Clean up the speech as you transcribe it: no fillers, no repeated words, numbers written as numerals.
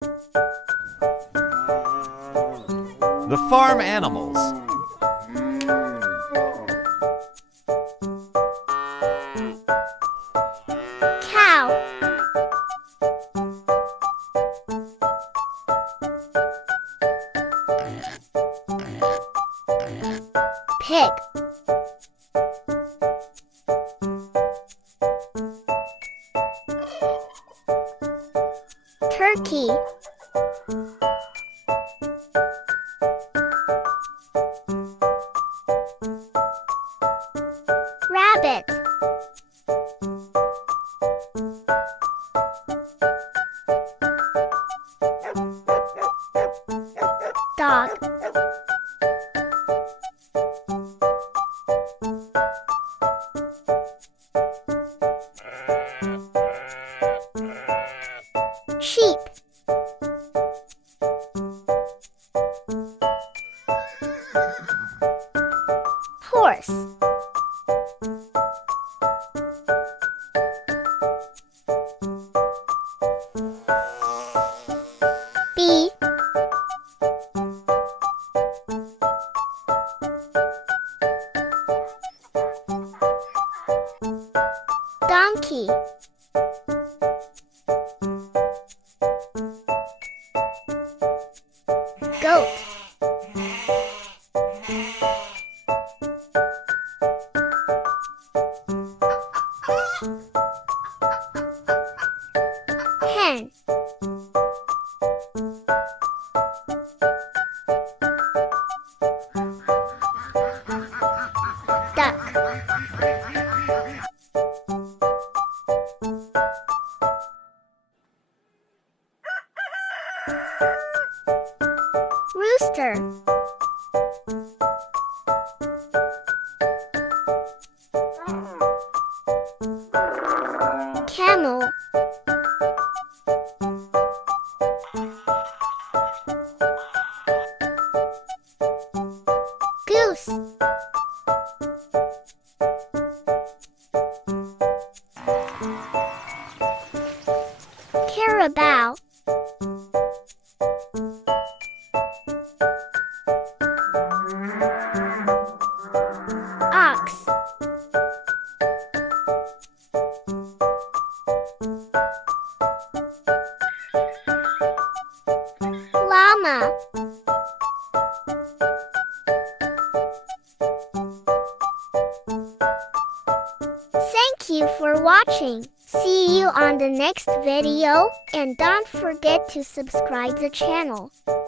The farm animals. Cow, pig, turkey, rabbit, dog, sheep, horse, bee, donkey, goat, hen, duck, rooster, camel, goose, carabao, ox, llama. Thank you for watching. See you on the next video, and don't forget to subscribe the channel.